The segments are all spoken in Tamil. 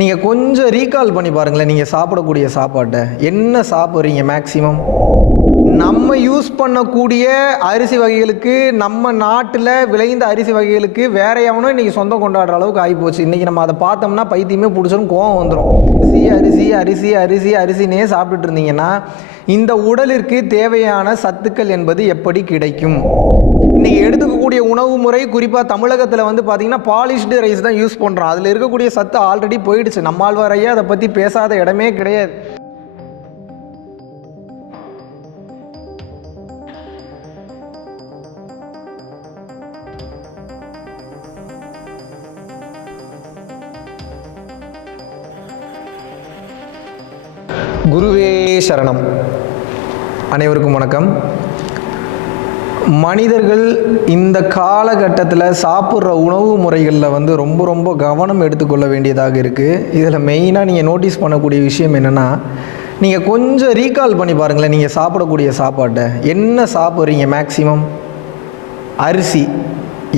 நீங்கள் கொஞ்சம் ரீகால் பண்ணி பாருங்களேன். நீங்கள் சாப்பிடக்கூடிய சாப்பாட்டை என்ன சாப்பிட்றீங்க மேக்ஸிமம்? நம்ம யூஸ் பண்ணக்கூடிய அரிசி வகைகளுக்கு, நம்ம நாட்டில் விளைந்த அரிசி வகைகளுக்கு வேற எவனோ இன்றைக்கி சொந்தம் கொண்டாடுற அளவுக்கு ஆகிப்போச்சு. இன்றைக்கி நம்ம அதை பார்த்தோம்னா பைத்தியமே பிடிச்சோன்னு கோவம் வந்துடும். அரிசி அரிசி அரிசி அரிசினே சாப்பிட்டுட்டு இருந்தீங்கன்னா இந்த உடலிற்கு தேவையான சத்துக்கள் என்பது எப்படி கிடைக்கும்? இன்றைக்கி எடுத்துக்கக்கூடிய உணவு முறை குறிப்பாக தமிழகத்தில் வந்து பார்த்திங்கன்னா பாலிஷ்டு ரைஸ் தான் யூஸ் பண்ணுறோம். அதில் இருக்கக்கூடிய சத்து ஆல்ரெடி போயிடுச்சு. நம்மாழ்வார் ஐயா அதை பற்றி பேசாத இடமே கிடையாது. குருவே சரணம். அனைவருக்கும் வணக்கம். மனிதர்கள் இந்த காலகட்டத்தில் சாப்பிட்ற உணவு முறைகளில் வந்து ரொம்ப ரொம்ப கவனம் எடுத்துக்கொள்ள வேண்டியதாக இருக்குது. இதில் மெயினாக நீங்கள் நோட்டீஸ் பண்ணக்கூடிய விஷயம் என்னென்னா, நீங்கள் கொஞ்சம் ரீகால் பண்ணி பாருங்களேன். நீங்கள் சாப்பிடக்கூடிய சாப்பாட்டை என்ன சாப்பிட்றீங்க மேக்ஸிமம்? அரிசி.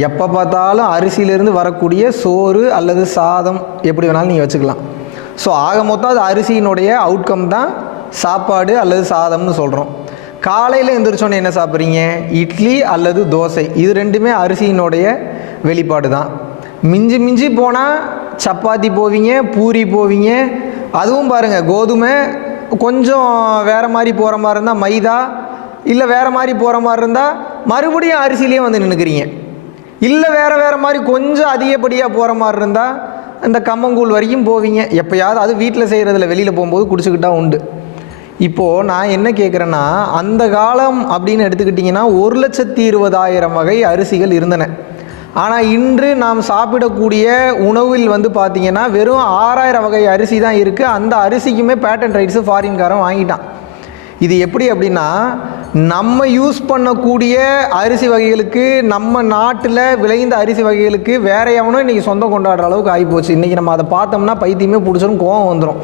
எப்போ பார்த்தாலும் அரிசியிலேருந்து வரக்கூடிய சோறு அல்லது சாதம் எப்படி வேணாலும் நீங்கள் வச்சுக்கலாம். ஸோ ஆக மொத்தம் அது அரிசியினுடைய அவுட்கம் தான் சாப்பாடு அல்லது சாதம்னு சொல்கிறோம். காலையில் எழுந்திரிச்சோன்னே என்ன சாப்பிட்றீங்க? இட்லி அல்லது தோசை. இது ரெண்டுமே அரிசியினுடைய வெளிப்பாடு தான். மிஞ்சி மிஞ்சி போனால் சப்பாத்தி போவீங்க, பூரி போவீங்க. அதுவும் பாருங்கள், கோதுமை கொஞ்சம் வேறு மாதிரி போகிற மாதிரி இருந்தால் மைதா, இல்லை வேறு மாதிரி போகிற மாதிரி இருந்தால் மறுபடியும் அரிசியிலே வந்து நின்றுக்கிறீங்க. இல்லை வேறு மாதிரி கொஞ்சம் அதிகப்படியாக போகிற மாதிரி இருந்தால் இந்த கம்மங்கூழ் வரைக்கும் போவீங்க. எப்போயாவது அது வீட்டில் செய்கிறதில்ல, வெளியில் போகும்போது குடிச்சுக்கிட்டா உண்டு. இப்போது நான் என்ன கேட்குறேன்னா, அந்த காலம் அப்படின்னு எடுத்துக்கிட்டிங்கன்னா 1,20,000 வகை அரிசிகள் இருந்தன. ஆனால் இன்று நாம் சாப்பிடக்கூடிய உணவில் வந்து பார்த்திங்கன்னா வெறும் 6,000 வகை அரிசி தான் இருக்குது. அந்த அரிசிக்குமே பேட்டன் ரைட்ஸு ஃபாரின்காரன் வாங்கிட்டான். இது எப்படி அப்படின்னா, நம்ம யூஸ் பண்ணக்கூடிய அரிசி வகைகளுக்கு, நம்ம நாட்டில் விளைந்த அரிசி வகைகளுக்கு வேற எவனோ இன்றைக்கி சொந்தம் கொண்டாடுற அளவுக்கு ஆகிப்போச்சு. இன்றைக்கி நம்ம அதை பார்த்தோம்னா பைத்தியமே பிடிச்சோன்னு கோவம் வந்துடும்.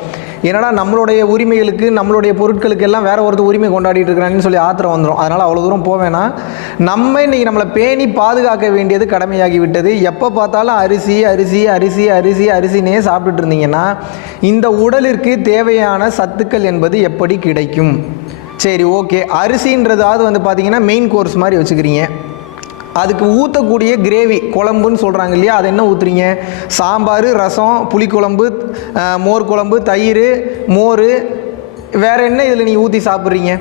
ஏன்னா நம்மளுடைய உரிமைகளுக்கு, நம்மளுடைய பொருட்களுக்கு எல்லாம் வேற ஒருத்தர் உரிமை கொண்டாடிட்டு இருக்கிறான்னு சொல்லி ஆத்திரம் வந்துடும். அதனால் அவ்வளோ தூரம் போவேன்னா, நம்ம இன்றைக்கி நம்மளை பேணி பாதுகாக்க வேண்டியது கடமையாகி விட்டது. எப்போ பார்த்தாலும் அரிசி அரிசி அரிசி அரிசி அரிசினே சாப்பிட்டுட்டு இருந்தீங்கன்னா இந்த உடலிற்கு தேவையான சத்துக்கள் என்பது எப்படி கிடைக்கும்? சரி, ஓகே. அரிசின்றதாவது வந்து பார்த்திங்கன்னா மெயின் கோர்ஸ் மாதிரி வச்சுக்கிறீங்க. அதுக்கு ஊற்றக்கூடிய கிரேவி, குழம்புன்னு சொல்கிறாங்க இல்லையா, அது என்ன ஊற்றுறீங்க? சாம்பார், ரசம், புளிக்குழம்பு, மோர் குழம்பு, தயிர், மோர், வேறு என்ன இதில் நீங்கள் ஊற்றி சாப்பிட்றீங்க?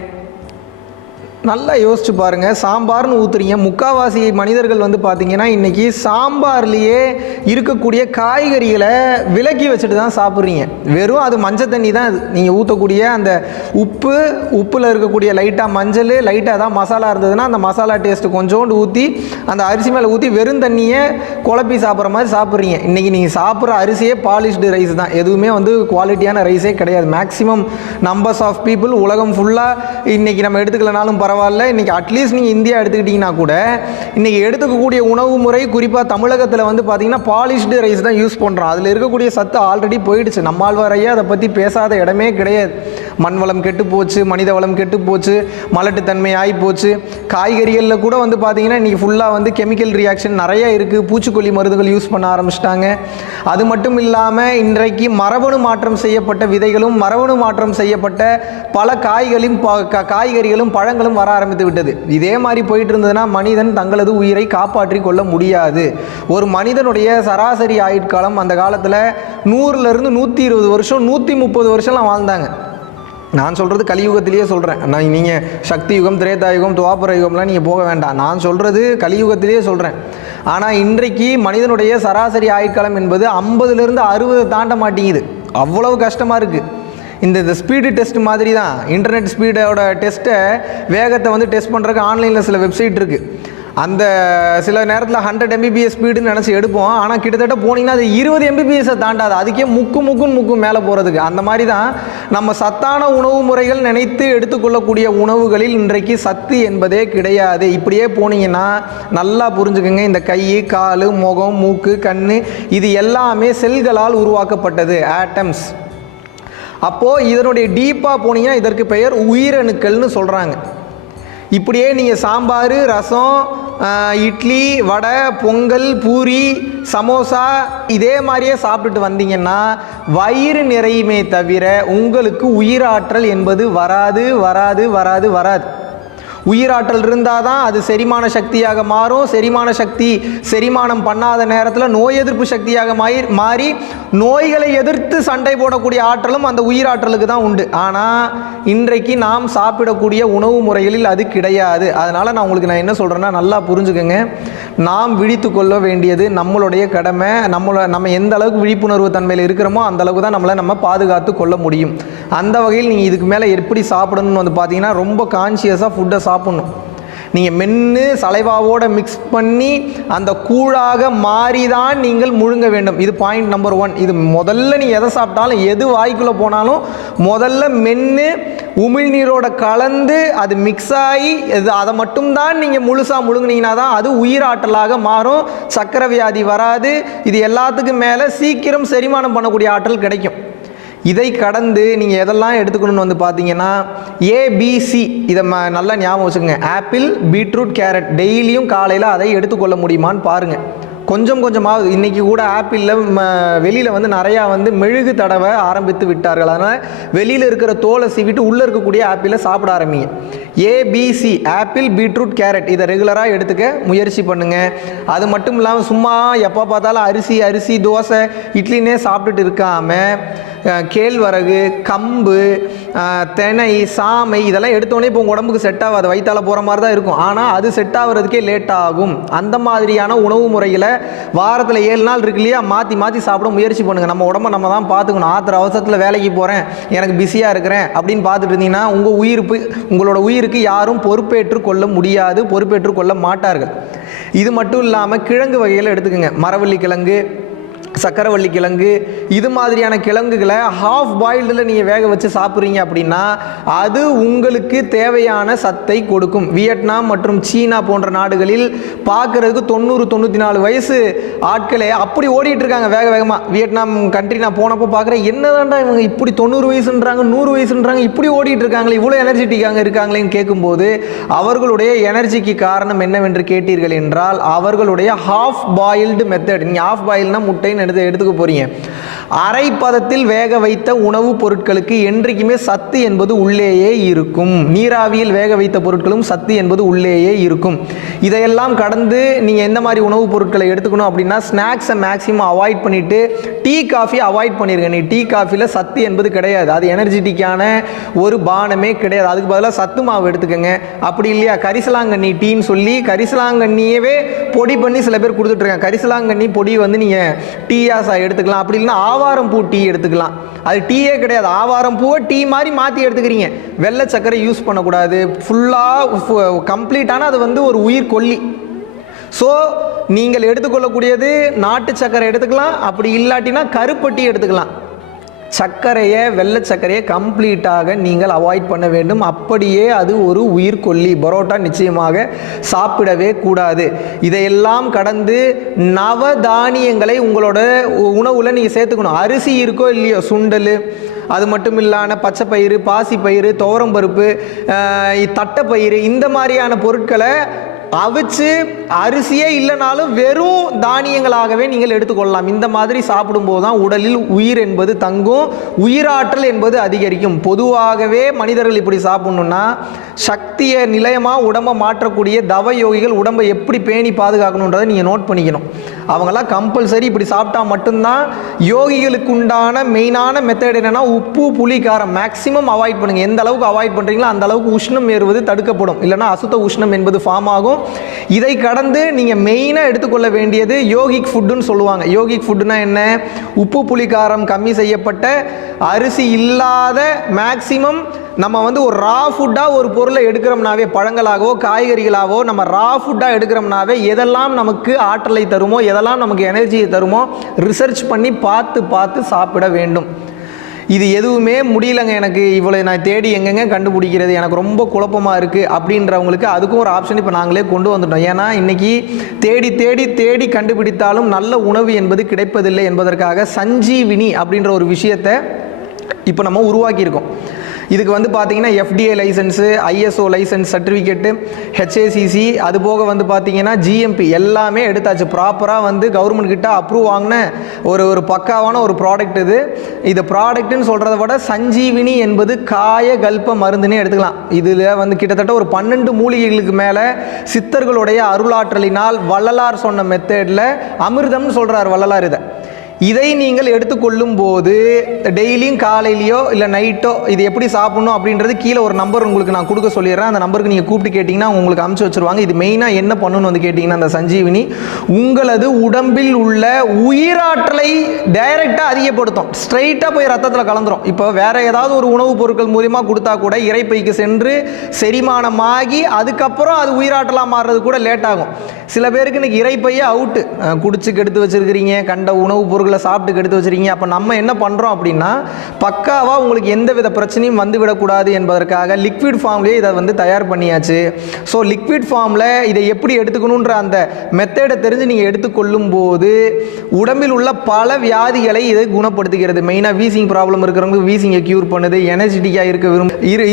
நல்லா யோசிச்சு பாருங்கள். சாம்பார்னு ஊற்றுறீங்க. முக்கால்வாசி மனிதர்கள் வந்து பார்த்திங்கன்னா இன்றைக்கி சாம்பார்லேயே இருக்கக்கூடிய காய்கறிகளை விலக்கி வச்சுட்டு தான் சாப்பிட்றீங்க. வெறும் அது மஞ்சள் தண்ணி தான். அது நீங்கள் ஊற்றக்கூடிய அந்த உப்பில் இருக்கக்கூடிய லைட்டாக மஞ்சள், லைட்டாக தான் மசாலா இருந்ததுன்னா அந்த மசாலா டேஸ்ட்டு கொஞ்சோண்டு ஊற்றி அந்த அரிசி மேலே ஊற்றி வெறும் தண்ணியை குழப்பி சாப்பிட்ற மாதிரி சாப்பிட்றீங்க. இன்றைக்கி நீங்கள் சாப்பிட்ற அரிசியே பாலிஷ்டு ரைஸ் தான். எதுவுமே வந்து குவாலிட்டியான ரைஸே கிடையாது. மேக்ஸிமம் நம்பர்ஸ் ஆஃப் பீப்புள் உலகம் ஃபுல்லாக இன்றைக்கி நம்ம எடுத்துக்கலனாலும் பரவாயில்ல, இன்றைக்கி அட்லீஸ்ட் நீங்கள் இந்தியா எடுத்துக்கிட்டிங்கன்னா கூட இன்றைக்கி எடுத்துக்கக்கூடிய உணவு முறை குறிப்பாக தமிழகத்தில் வந்து பார்த்திங்கன்னா பாலிஷ்டு ரைஸ் தான் யூஸ் பண்ணுறோம். அதில் இருக்கக்கூடிய சத்து ஆல்ரெடி போயிடுச்சு. நம்மாழ்வார் ஐயா அதை பற்றி பேசாத இடமே கிடையாது. மண் வளம் கெட்டு போச்சு, மனித வளம் கெட்டு போச்சு, மலட்டுத்தன்மை ஆகி போச்சு. காய்கறிகளில் கூட வந்து பார்த்திங்கன்னா இன்றைக்கி ஃபுல்லாக வந்து கெமிக்கல் ரியாக்ஷன் நிறைய இருக்குது. பூச்சிக்கொல்லி மருந்துகள் யூஸ் பண்ண ஆரம்பிச்சிட்டாங்க. அது மட்டும் இல்லாமல் இன்றைக்கு மரபணு மாற்றம் செய்யப்பட்ட விதைகளும் மரபணு மாற்றம் செய்யப்பட்ட பல காய்கறிகளும் பழங்களும் வர ஆரம்பித்து விட்டது. இதே மாதிரி போயிட்டு இருந்ததுன்னா மனிதன் தங்களது உயிரை காப்பாற்றி கொள்ள முடியாது. ஒரு மனிதனுடைய சராசரி ஆயுட்காலம் அந்த காலத்தில் 100லேருந்து 120 வருஷம், 130 வருஷம்லாம் வாழ்ந்தாங்க. நான் சொல்கிறது கலியுகத்திலேயே சொல்கிறேன். நீங்கள் சக்தி யுகம், திரேதா யுகம், துவாபர யுகம்லாம் நீங்கள் போக வேண்டாம். நான் சொல்கிறது கலியுகத்திலேயே சொல்கிறேன். ஆனால் இன்றைக்கு மனிதனுடைய சராசரி ஆயுட்காலம் என்பது 50லேருந்து 60 தாண்ட மாட்டேங்குது. அவ்வளவு கஷ்டமாக இருக்குது. இந்த ஸ்பீடு டெஸ்ட் மாதிரி தான். இன்டர்நெட் ஸ்பீடோட டெஸ்ட்டை, வேகத்தை வந்து டெஸ்ட் பண்ணுறதுக்கு ஆன்லைனில் சில வெப்சைட் இருக்குது. அந்த சில நேரத்தில் 100 Mbps ஸ்பீடுன்னு நினச்சி எடுப்போம். ஆனால் கிட்டத்தட்ட போனீங்கன்னா அது 20 Mbps தாண்டாது. அதுக்கே முக்கும் மேலே போகிறதுக்கு. அந்த மாதிரி தான் நம்ம சத்தான உணவு முறைகள் நினைத்து எடுத்துக்கொள்ளக்கூடிய உணவுகளில் இன்றைக்கு சத்து என்பதே கிடையாது. இப்படியே போனீங்கன்னா நல்லா புரிஞ்சுக்கோங்க. இந்த கை, கால், முகம், மூக்கு, கண், இது எல்லாமே செல்களால் உருவாக்கப்பட்டது, ஆட்டம்ஸ். அப்போது இதனுடைய டீப்பாக போனீங்கன்னா இதற்கு பெயர் உயிரணுக்கள்னு சொல்கிறாங்க. இப்படியே நீங்கள் சாம்பார், ரசம், இட்லி, வடை, பொங்கல், பூரி, சமோசா இதே மாதிரியே சாப்பிட்டுட்டு வந்தீங்கன்னா வயிறு நிறையுமே தவிர உங்களுக்கு உயிராற்றல் என்பது வராது வராது வராது வராது. உயிராற்றல் இருந்தால் தான் அது செரிமான சக்தியாக மாறும். செரிமான சக்தி செரிமானம் பண்ணாத நேரத்தில் நோய் எதிர்ப்பு சக்தியாக மாறி நோய்களை எதிர்த்து சண்டை போடக்கூடிய ஆற்றலும் அந்த உயிராற்றலுக்கு தான் உண்டு. ஆனால் இன்றைக்கு நாம் சாப்பிடக்கூடிய உணவு முறைகளில் அது கிடையாது. அதனால் நான் என்ன சொல்கிறேன்னா, நல்லா புரிஞ்சுக்கோங்க. நாம் விழித்து கொள்ள வேண்டியது நம்மளுடைய கடமை. நம்ம எந்த அளவுக்கு விழிப்புணர்வு தன்மையில் இருக்கிறோமோ அந்த அளவுக்கு தான் நம்ம பாதுகாத்து கொள்ள முடியும். அந்த வகையில் நீங்கள் இதுக்கு மேலே எப்படி சாப்பிடணும்னு பார்த்தீங்கன்னா, ரொம்ப கான்சியஸாக ஃபுட்டை சாப்பிடணும். நீங்கள் மென்று சலைவாவோடு மிக்ஸ் பண்ணி அந்த கூழாக மாறி தான் நீங்கள் முழுங்க வேண்டும். இது பாயிண்ட் நம்பர் 1. இது முதல்ல நீங்கள் எதை சாப்பிட்டாலும், எது வாய்க்குள்ளே போனாலும் முதல்ல மென்று உமிழ்நீரோட கலந்து அது மிக்ஸ் ஆகி அதை மட்டும்தான் நீங்கள் முழுசாக முழுங்கினீங்கன்னா தான் அது உயிராற்றலாக மாறும். சக்கரை வியாதி வராது. இது எல்லாத்துக்கும் மேலே சீக்கிரம் செரிமானம் பண்ணக்கூடிய ஆற்றல் கிடைக்கும். இதை கடந்து நீங்கள் எதெல்லாம் எடுத்துக்கணும்னு பார்த்தீங்கன்னா, ABC இதை நல்லா ஞாபகம் வச்சுக்கோங்க. ஆப்பிள், பீட்ரூட், கேரட் டெய்லியும் காலையில் அதை எடுத்துக்கொள்ள முடியுமான்னு பாருங்கள். கொஞ்சம் கொஞ்சமாக இன்றைக்கி கூட ஆப்பிளில் வெளியில் நிறையா மெழுகு தடவை ஆரம்பித்து விட்டார்கள். அதனால் வெளியில் இருக்கிற தோலை சீவிட்டு உள்ளே இருக்கக்கூடிய ஆப்பிளை சாப்பிட ஆரம்பிங்க. ABC ஆப்பிள், பீட்ரூட், கேரட் இதை ரெகுலராக எடுத்துக்க முயற்சி பண்ணுங்கள். அது மட்டும் இல்லாமல் சும்மா எப்போ பார்த்தாலும் அரிசி தோசை இட்லினே சாப்பிட்டுட்டு இருக்காமல் கேழ்வரகு, கம்பு, தினை, சாமை இதெல்லாம் எடுத்தோடனே இப்போ உங்கள் உடம்புக்கு செட் ஆகாது. வயிற்றால போகிற மாதிரி தான் இருக்கும். ஆனால் அது செட் ஆகிறதுக்கே லேட் ஆகும். அந்த மாதிரியான உணவு முறைகளை வாரத்தில் 7 நாள் இருக்கு இல்லையா, மாற்றி சாப்பிட முயற்சி பண்ணுங்கள். நம்ம உடம்பை நம்ம தான் பார்த்துக்கணும். ஆத்திர அவசரத்தில் வேலைக்கு போகிறேன், எனக்கு பிஸியாக இருக்கிறேன் அப்படின்னு பார்த்துட்டு இருந்தீங்கன்னா உங்களோட உயிருக்கு யாரும் பொறுப்பேற்று கொள்ள முடியாது, பொறுப்பேற்று கொள்ள மாட்டார்கள். இது மட்டும் இல்லாமல் கிழங்கு வகைகளை எடுத்துக்கோங்க. மரவள்ளி கிழங்கு, சக்கரவள்ளி கிழங்கு இது மாதிரியான கிழங்குகளை ஹாஃப் பாயில்டில் நீங்கள் வேக வச்சு சாப்பிட்றீங்க அப்படின்னா அது உங்களுக்கு தேவையான சத்தை கொடுக்கும். வியட்நாம் மற்றும் சீனா போன்ற நாடுகளில் பார்க்குறதுக்கு 90-94 வயசு ஆட்களே அப்படி ஓடிட்டு இருக்காங்க வேகமாக. வியட்நாம் கண்ட்ரி நான் போனப்போ பார்க்குறேன், என்னதான்டா இவங்க இப்படி 90 வயசுன்றாங்க, 100 வயசுன்றாங்க, இப்படி ஓடிட்டு இருக்காங்களே, இவ்வளோ எனர்ஜெட்டிக்காக இருக்காங்களேன்னு கேட்கும்போது அவர்களுடைய எனர்ஜிக்கு காரணம் என்னவென்று கேட்டீர்கள் என்றால் அவர்களுடைய ஹாஃப் பாயில்டு மெத்தட். நீங்கள் ஹாஃப் பாயில்னா முட்டைன்னு எடுத்துக்க போறீங்க. அரை பதத்தில் வேக வைத்த உணவுப் பொருட்களுக்கு என்றைக்குமே சத்து என்பது உள்ளேயே இருக்கும். நீராவியில் வேக வைத்த பொருட்களும் சத்து என்பது உள்ளேயே இருக்கும். இதையெல்லாம் கடந்து நீங்கள் எந்த மாதிரி உணவுப் பொருட்களை எடுத்துக்கணும் அப்படின்னா, ஸ்நாக்ஸை மேக்ஸிமம் அவாய்ட் பண்ணிவிட்டு டீ காஃபி அவாய்ட் பண்ணிடுங்க. நீ டீ காஃபியில் சத்து என்பது கிடையாது, அது எனர்ஜெட்டிக்கான ஒரு பானமே கிடையாது. அதுக்கு பதிலாக சத்து மாவு எடுத்துக்கோங்க. அப்படி இல்லையா கரிசலாங்கண்ணி டீன்னு சொல்லி கரிசலாங்கண்ணியவே பொடி பண்ணி சில பேர் கொடுத்துட்ருக்காங்க. கரிசலாங்கண்ணி பொடி நீங்கள் டீயாசா எடுத்துக்கலாம். அப்படி இல்லைன்னா ஆவாரம் பூ டீ எடுத்துக்கலாம். அது டீயே கிடையாது, ஆவாரம் பூவை டீ மாதிரி மாற்றி எடுத்துக்கிறீங்க. வெள்ளை சர்க்கரை யூஸ் பண்ணக்கூடாது. ஃபுல்லாக கம்ப்ளீட்டான அது ஒரு உயிர் கொல்லி. ஸோ நீங்கள் எடுத்துக்கொள்ளக்கூடியது நாட்டு சர்க்கரை எடுத்துக்கலாம். அப்படி இல்லாட்டினா கருப்பட்டி எடுத்துக்கலாம். சர்க்கரையை, வெள்ளை சர்க்கரையை கம்ப்ளீட்டாக நீங்கள் அவாய்ட் பண்ண வேண்டும். அப்படியே அது ஒரு உயிர்கொல்லி. பரோட்டா நிச்சயமாக சாப்பிடவே கூடாது. இதையெல்லாம் கடந்து நவதானியங்களை உங்களோட உணவில் நீங்கள் சேர்த்துக்கணும். அரிசி இருக்கோ இல்லையோ, சுண்டல், அது மட்டும் இல்லாமல் பச்சைப்பயிறு, பாசிப்பயிறு, துவரம்பருப்பு, தட்டைப்பயிறு இந்த மாதிரியான பொருட்களை அவிச்சு அரிசியே இல்லைனாலும் வெறும் தானியங்களாகவே நீங்கள் எடுத்துக்கொள்ளலாம். இந்த மாதிரி சாப்பிடும்போது தான் உடலில் உயிர் என்பது தங்கும், உயிராற்றல் என்பது அதிகரிக்கும். பொதுவாகவே மனிதர்கள் இப்படி சாப்பிடணும்னா சக்தியை நிலையமாக உடம்பை மாற்றக்கூடிய தவ யோகிகள் உடம்பை எப்படி பேணி பாதுகாக்கணுன்றதை நீங்கள் நோட் பண்ணிக்கணும். அவங்களாம் கம்பல்சரி இப்படி சாப்பிட்டா மட்டும்தான். யோகிகளுக்கு உண்டான மெயினான மெத்தட் என்னென்னா உப்பு, புளி, காரம் மேக்ஸிமம் அவாய்ட் பண்ணுங்கள். எந்த அளவுக்கு அவாய்ட் பண்ணுறீங்களோ அந்த அளவுக்கு உஷ்ணம் ஏறுவது தடுக்கப்படும். இல்லைனா அசுத்த உஷ்ணம் என்பது ஃபார்ம் ஆகும். இதை கடந்து நீங்கள் மெயினாக எடுத்துக்கொள்ள வேண்டியது யோகிக் ஃபுட்டுன்னு சொல்லுவாங்க. யோகிக் ஃபுட்டுனா என்ன? உப்பு, புளி, காரம் கம்மி செய்யப்பட்ட அரிசி இல்லாத மேக்ஸிமம் நம்ம ஒரு ரா ஃபுட்டாக ஒரு பொருளை எடுக்கிறோம்னாவே, பழங்களாகவோ காய்கறிகளாகவோ நம்ம ரா ஃபுட்டாக எடுக்கிறோம்னாவே எதெல்லாம் நமக்கு ஆற்றலை தருமோ, எதெல்லாம் நமக்கு எனர்ஜியை தருமோ ரிசர்ச் பண்ணி பார்த்து சாப்பிட வேண்டும். இது எதுவுமே முடியலைங்க, எனக்கு இவ்வளோ நான் தேடி எங்கெங்க கண்டுபிடிக்கிறது, எனக்கு ரொம்ப குழப்பமாக இருக்குது அப்படின்றவங்களுக்கு அதுக்கும் ஒரு ஆப்ஷன் இப்போ நாங்களே கொண்டு வந்துட்டோம். ஏன்னா இன்றைக்கி தேடி கண்டுபிடித்தாலும் நல்ல உணவு என்பது கிடைப்பதில்லை என்பதற்காக சஞ்சீவினி அப்படின்ற ஒரு விஷயத்தை இப்போ நம்ம உருவாக்கியிருக்கோம். இதுக்கு வந்து பார்த்தீங்கன்னா FDA license, ISO license certificate, HACC, அது போக வந்து பார்த்தீங்கன்னா GMP எல்லாமே எடுத்தாச்சு. ப்ராப்பராக வந்து கவர்மெண்ட் கிட்ட அப்ரூவ் வாங்கின ஒரு பக்காவான ஒரு ப்ராடக்ட் இது. இது ப்ராடக்ட்னு சொல்கிறத விட சஞ்சீவினி என்பது காயகல்ப மருந்துன்னே எடுத்துக்கலாம். இதில் வந்து கிட்டத்தட்ட ஒரு 12 மூலிகைகளுக்கு மேலே சித்தர்களுடைய அருளாற்றலினால் வள்ளலார் சொன்ன மெத்தடில் அமிர்தம்னு சொல்கிறார் வள்ளலார். இதை நீங்கள் எடுத்துக்கொள்ளும் போது டெய்லியும் காலையிலையோ இல்லை நைட்டோ இது எப்படி சாப்பிடணும் அப்படின்றது கீழே ஒரு நம்பர் உங்களுக்கு நான் கொடுக்க சொல்லிடுறேன். அந்த நம்பருக்கு நீங்கள் கூப்பிட்டு கேட்டிங்கன்னா உங்களுக்கு அமுச்சு வச்சுருவாங்க. இது மெயினாக என்ன பண்ணணும்னு வந்து கேட்டிங்கன்னா, அந்த சஞ்சீவினி உங்களது உடம்பில் உள்ள உயிராற்றலை டைரெக்டாக அதிகப்படுத்தும். ஸ்ட்ரைட்டாக போய் ரத்தத்தில் கலந்துரும். இப்போ வேறு ஏதாவது ஒரு உணவுப் பொருட்கள் மூலியமாக கொடுத்தா கூட இறைப்பைக்கு சென்று செரிமானமாகி அதுக்கப்புறம் அது உயிராற்றலாக மாறுறது கூட லேட் ஆகும். சில பேருக்கு இன்னைக்கு இறைப்பையே அவுட்டு, குடிச்சு கெடுத்து வச்சிருக்கிறீங்க, கண்ட உணவுப் பொருட்களை சாப்பிட்டு கெடுத்து வச்சிருக்கீங்க. அப்போ நம்ம என்ன பண்ணுறோம் அப்படின்னா, பக்காவாக உங்களுக்கு எந்த வித பிரச்சனையும் வந்துவிடக்கூடாது என்பதற்காக லிக்விட் ஃபார்ம்லேயே இதை வந்து தயார் பண்ணியாச்சு. ஸோ லிக்விட் ஃபார்மில் இதை எப்படி எடுத்துக்கணுன்ற அந்த மெத்தடை தெரிஞ்சு நீங்கள் எடுத்துக்கொள்ளும் போது உடம்பில் உள்ள பல வியாதிகளை இதை குணப்படுத்துகிறது. மெயினாக வீசிங் ப்ராப்ளம் இருக்கிறவங்களுக்கு வீசிங்கை க்யூர் பண்ணுது, எனர்ஜெட்டிக்காக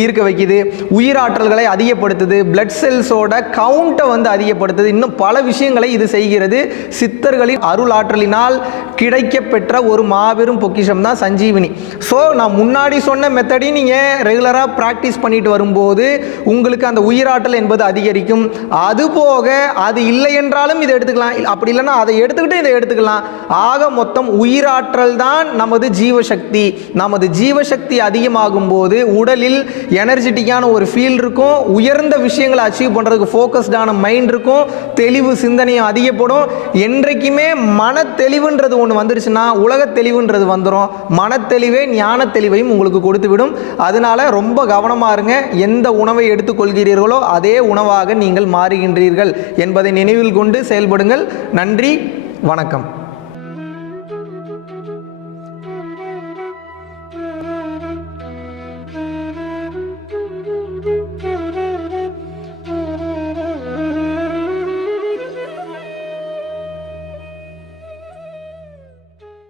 இருக்க வைக்குது, உயிராற்றல்களை அதிகப்படுத்துது, பிளட் செல்ஸோட கவுண்ட்டை வந்து அதிகப்படுத்துது. இன்னும் பல விஷயங்களை இது செய்கிறது. சித்தர்களின் அருள் ஆற்றலினால் கிடைக்கப்பெற்ற ஒரு மாபெரும் பொக்கிஷம் தான் சஞ்சீவினி. ஸோ நான் முன்னாடி சொன்ன மெத்தடையும் நீங்கள் ரெகுலராக ப்ராக்டிஸ் பண்ணிட்டு வரும்போது உங்களுக்கு அந்த உயிராற்றல் என்பது அதிகரிக்கும். அதுபோக அது இல்லை என்றாலும் இதை எடுத்துக்கலாம், அப்படி இல்லைன்னா அதை எடுத்துக்கிட்டு இதை எடுத்துக்கலாம். ஆக மொத்தம் உயிராற்றல் தான் நமது ஜீவசக்தி. நமது ஜீவசக்தி அதிகமாகும் போது உடலில் எனர்ஜெட்டிக்கான ஒரு ஃபீல் இருக்கும், உயர்ந்த விஷயங்களை அச்சீவ் பண்ணுறதுக்கு ஃபோக்கஸ்டான மைண்ட் இருக்கும், தெளிவு சிந்தனையும் அதிகப்படும். என்றைக்குமே மன தெளிவுன்றது ஒன்று வந்துருச்சுன்னா உலக தெளிவுன்றது வந்துடும். மனத்தெளிவே ஞான தெளிவையும் உங்களுக்கு கொடுத்துவிடும். அதனால ரொம்ப கவனமாக இருங்க. எந்த உணவை எடுத்துக்கொள்கிறீர்களோ அதே உணவாக நீங்கள் மாறுகின்றீர்கள் என்பதை நினைவில் கொண்டு செயல்படுங்கள். நன்றி, வணக்கம்.